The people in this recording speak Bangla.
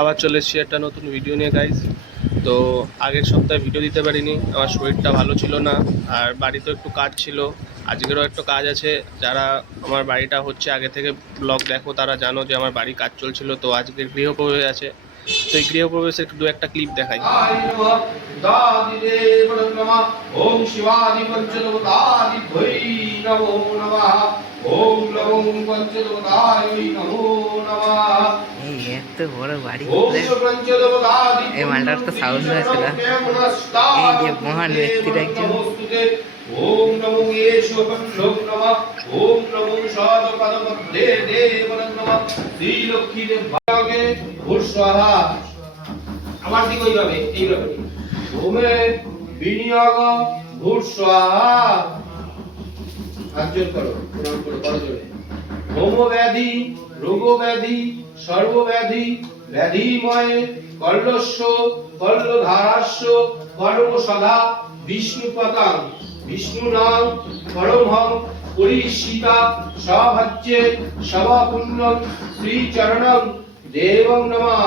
আবার চলে এসেছি একটা নতুন ভিডিও নিয়ে গাইজ। তো আগের সপ্তাহে ভিডিও দিতে পারিনি, আমার শরীরটা ভালো ছিল না, আর বাড়িতেও একটু কাজ ছিল। আজকেরও একটু কাজ আছে। যারা আমার বাড়িটা হচ্ছে আগে থেকে ব্লগ দেখো তারা জানো যে আমার বাড়ি কাজ চলছিল। তো আজকে গৃহপ্রবেশ আছে, তো এই গৃহপ্রবেশের দু একটা ক্লিপ দেখাই। ওম শিবাদি পঞ্চদেবতাদি নমো নমঃ। ওম লং পঞ্চদেবতায় নমো নমঃ। এই এত বড় বাড়ি ওম পঞ্চদেবতাদি এই মালটার তো সাউন্ড হয়েছিল। এই যে মহান ব্যক্তির একজন। ওম নমো এষবং নমঃ। ওম নমো সাধপদপদ্মে দেবং নমঃ। শ্রী লক্ষ্মী দেবকে ভূস্বাহা। আমার দিকে ওইভাবে এইভাবে ওমে বিনিয়োগ ভূস্বাহা। আঞ্চল করো, প্রণাম করো, করো জোরে। হোম ব্যাধি, রোগ ব্যাধি, সর্বব্যাধি, ব্যাধিময়, কল্লস্য, কল্লধারাস্য, কর্ম সদা, বিষ্ণুপতাং, বিষ্ণু নাম, পরমহং, পরিষিতা, সভাজ্যে, সভাপুণ্যং, শ্রীচরণং, দেবং নমঃ।